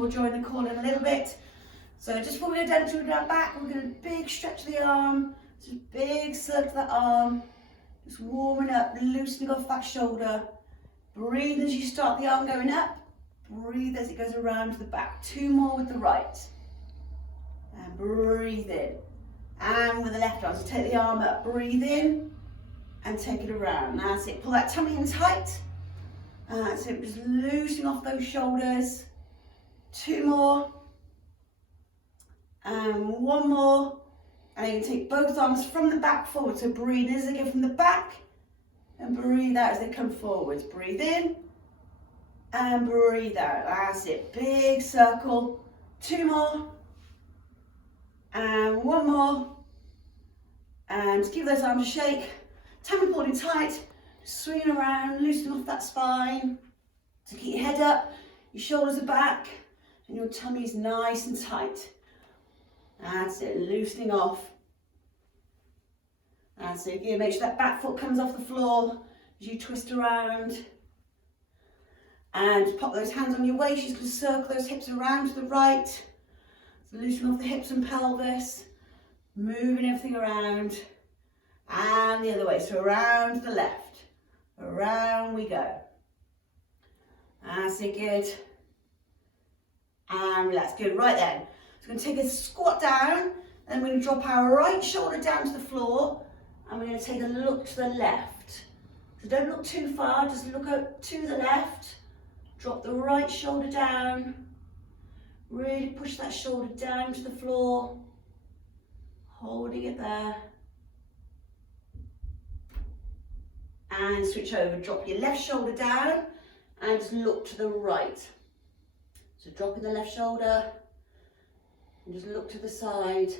more during the call in a little bit. So just before we go down to our back, we're going to do a big stretch of the arm, just a big circle of that arm, just warming up, loosening off that shoulder. Breathe as you start the arm going up, breathe as it goes around to the back. 2 more with the right. And breathe in. And with the left arm, so take the arm up, breathe in, and take it around. That's it, pull that tummy in tight. That's it, just loosening off those shoulders. 2 more. And 1 more. And then you can take both arms from the back forward. So breathe in as they go from the back. And breathe out as they come forwards. Breathe in. And breathe out. That's it. Big circle. 2 more. And 1 more. And just give those arms a shake. Tummy pulled in tight. Swinging around, loosening off that spine. So keep your head up. Your shoulders are back. And your tummy is nice and tight. That's it, loosening off. That's it, again, make sure that back foot comes off the floor as you twist around. And pop those hands on your waist, you're just going to circle those hips around to the right. So loosen off the hips and pelvis, moving everything around. And the other way, so around to the left. Around we go. That's it, good. And relax, good, right then. So we're going to take a squat down, and then we're going to drop our right shoulder down to the floor, and we're going to take a look to the left. So don't look too far, just look up to the left, drop the right shoulder down, really push that shoulder down to the floor, holding it there. And switch over, drop your left shoulder down, and just look to the right. So dropping the left shoulder, and just look to the side.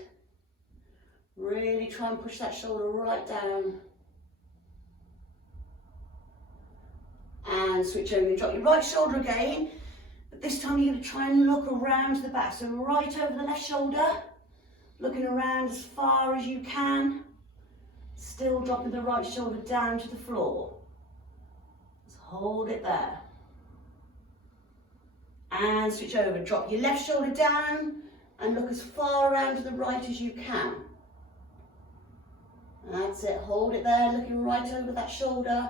Really try and push that shoulder right down. And switch over and drop your right shoulder again. But this time you're going to try and look around to the back. So right over the left shoulder, looking around as far as you can. Still dropping the right shoulder down to the floor. Just hold it there. And switch over, drop your left shoulder down and look as far around to the right as you can. That's it, hold it there, looking right over that shoulder.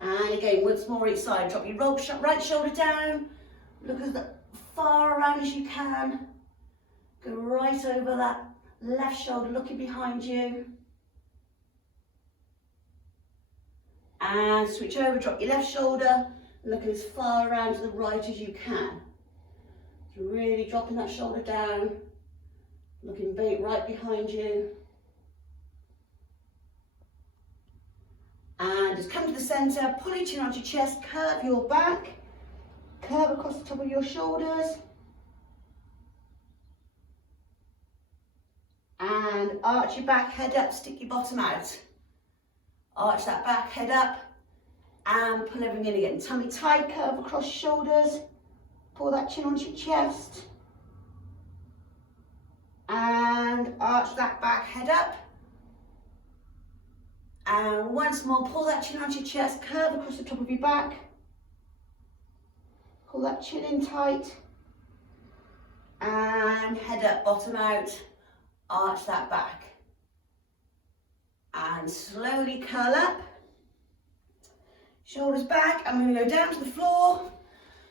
And again, once more each side, drop your right shoulder down, look as far around as you can. Go right over that left shoulder, looking behind you. And switch over, drop your left shoulder, looking as far around to the right as you can. So really dropping that shoulder down, looking right behind you. And just come to the centre, pull your chin onto your chest, curve your back, curve across the top of your shoulders. And arch your back, head up, stick your bottom out. Arch that back, head up, and pull everything in again. Tummy tight, curve across shoulders, pull that chin onto your chest. And arch that back, head up. And once more, pull that chin onto your chest, curve across the top of your back. Pull that chin in tight. And head up, bottom out, arch that back. And slowly curl up. Shoulders back, and we're going to go down to the floor.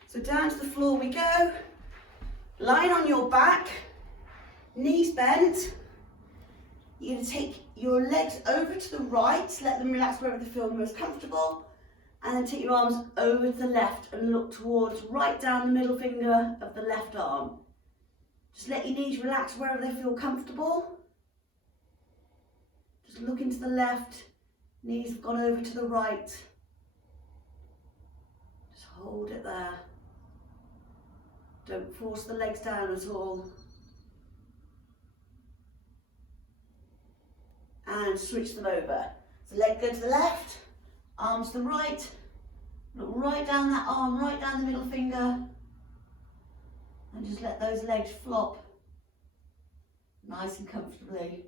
So down to the floor we go. Lying on your back, knees bent. You're going to take your legs over to the right, let them relax wherever they feel most comfortable, and then take your arms over to the left and look towards right down the middle finger of the left arm. Just let your knees relax wherever they feel comfortable. Just looking to the left, knees have gone over to the right. Just hold it there. Don't force the legs down at all. And switch them over. So leg go to the left, arms to the right. Look right down that arm, right down the middle finger. And just let those legs flop nice and comfortably.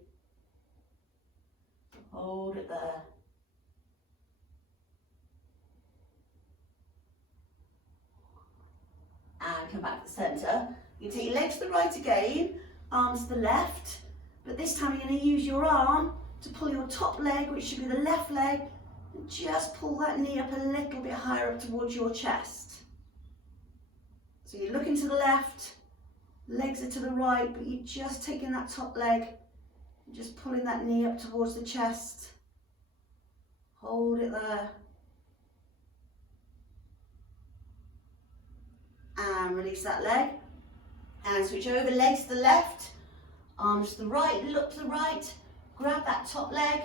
Hold it there. and come back to the centre. You take your legs to the right again, arms to the left, but this time you're going to use your arm to pull your top leg, which should be the left leg, and just pull that knee up a little bit higher up towards your chest. So you're looking to the left, legs are to the right, but you're just taking that top leg and just pulling that knee up towards the chest. Hold it there. And release that leg. And switch over, legs to the left, arms to the right, look to the right, grab that top leg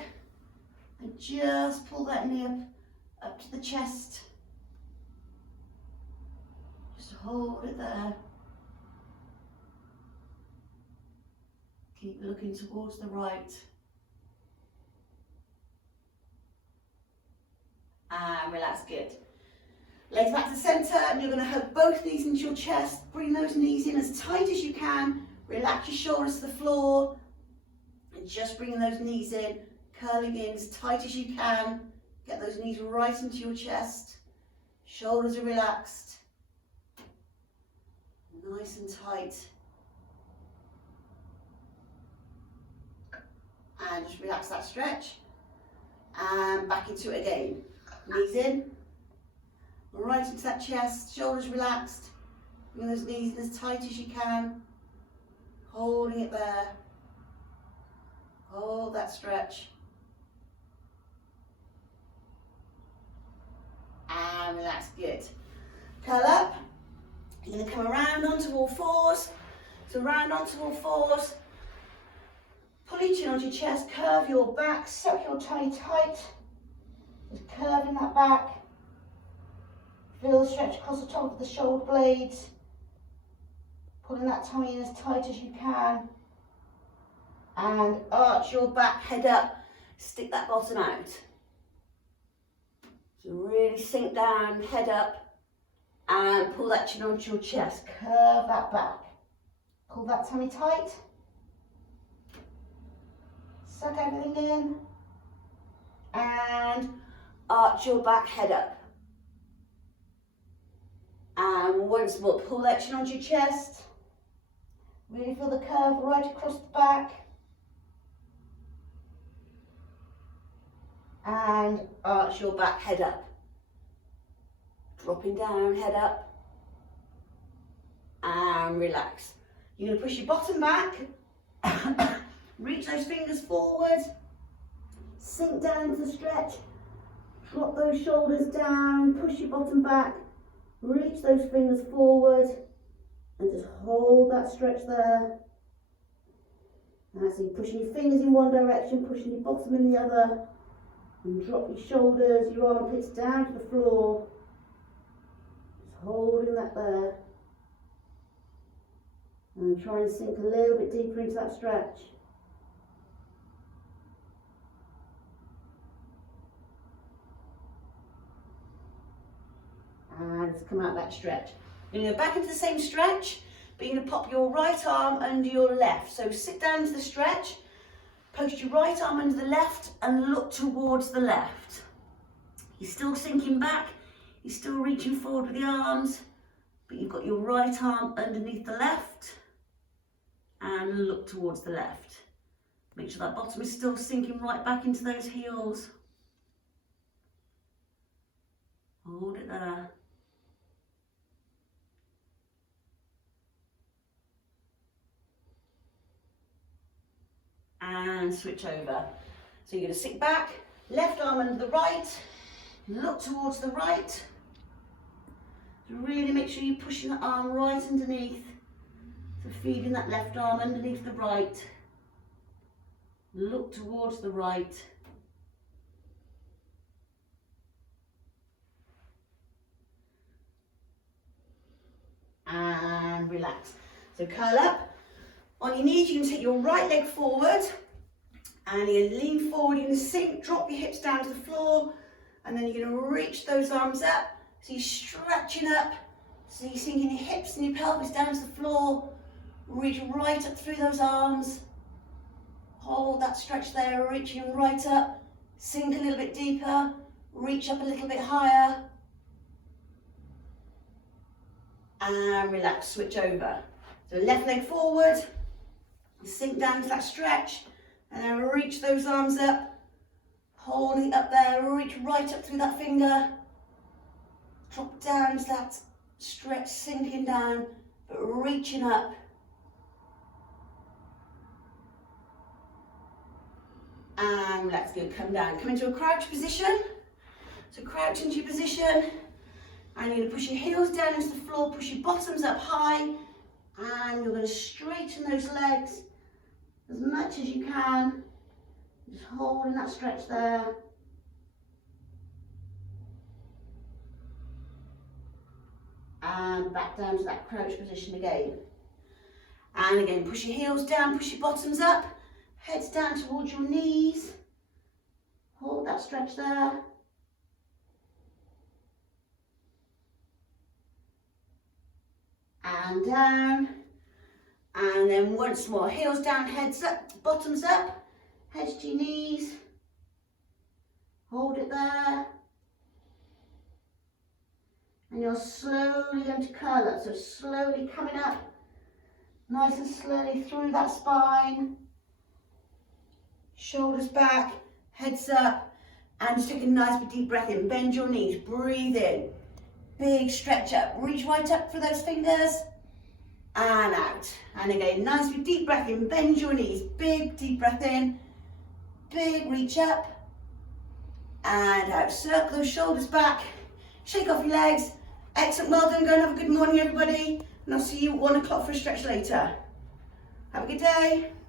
and just pull that knee up to the chest. Just hold it there. Keep looking towards the right. And relax, good. Legs back to centre, and you're going to hug both knees into your chest. Bring those knees in as tight as you can. Relax your shoulders to the floor. And just bringing those knees in, curling in as tight as you can. Get those knees right into your chest. Shoulders are relaxed. Nice and tight. And just relax that stretch. And back into it again. Knees in. Right into that chest, shoulders relaxed. Bring those knees in as tight as you can. Holding it there. Hold that stretch. And relax, good. Curl up. You're going to come around onto all fours. So round onto all fours. Pull each in onto your chest, curve your back, suck your tummy tight. Just curving that back. Feel the stretch across the top of the shoulder blades. Pulling that tummy in as tight as you can. And arch your back, head up, stick that bottom out. So really sink down, head up, and pull that chin onto your chest. Curve that back. Pull that tummy tight. Suck everything in. And arch your back, head up. And once more, pull that chin onto your chest. Really feel the curve right across the back. And arch your back, head up. Dropping down, head up. And relax. You're going to push your bottom back. Reach those fingers forward. Sink down into the stretch. Drop those shoulders down. Push your bottom back. Reach those fingers forward and just hold that stretch there. That's it, pushing your fingers in one direction, pushing your bottom in the other, and drop your shoulders, your armpits down to the floor. Just holding that there. And try and sink a little bit deeper into that stretch. And just come out that stretch. You're going to go back into the same stretch, but you're going to pop your right arm under your left. So sit down into the stretch, post your right arm under the left and look towards the left. You're still sinking back, you're still reaching forward with the arms, but you've got your right arm underneath the left and look towards the left. Make sure that bottom is still sinking right back into those heels. Hold it there. And switch over. So you're going to sit back, left arm under the right, look towards the right. So really make sure you're pushing the arm right underneath. So feeding that left arm underneath the right. Look towards the right. And relax. So curl up. On your knees, you can take your right leg forward and you're going to lean forward, you're going to sink, drop your hips down to the floor, and then you're going to reach those arms up. So you're stretching up, so you're sinking your hips and your pelvis down to the floor, reach right up through those arms, hold that stretch there, reaching right up, sink a little bit deeper, reach up a little bit higher, and relax, switch over. So left leg forward, sink down to that stretch, and then reach those arms up, holding it up there, reach right up through that finger, drop down to that stretch, sinking down, but reaching up. And relax, good, come down. Come into a crouch position. So crouch into your position, and you're going to push your heels down into the floor, push your bottoms up high, and you're going to straighten those legs as much as you can. Just holding that stretch there. And back down to that crouch position again. And again, push your heels down, push your bottoms up, heads down towards your knees. Hold that stretch there. And down. And then once more, heels down, heads up, bottoms up, heads to your knees. Hold it there. And you're slowly going to curl up, so slowly coming up, nice and slowly through that spine. Shoulders back, heads up, and just take a nice deep breath in. Bend your knees, breathe in. Big stretch up, reach right up for those fingers, and out. And again, nice deep breath in, bend your knees, big deep breath in, big reach up, and out. Circle those shoulders back, shake off your legs. Excellent, well done. Go and have a good morning, everybody, and I'll see you at 1 o'clock for a stretch later. Have a good day.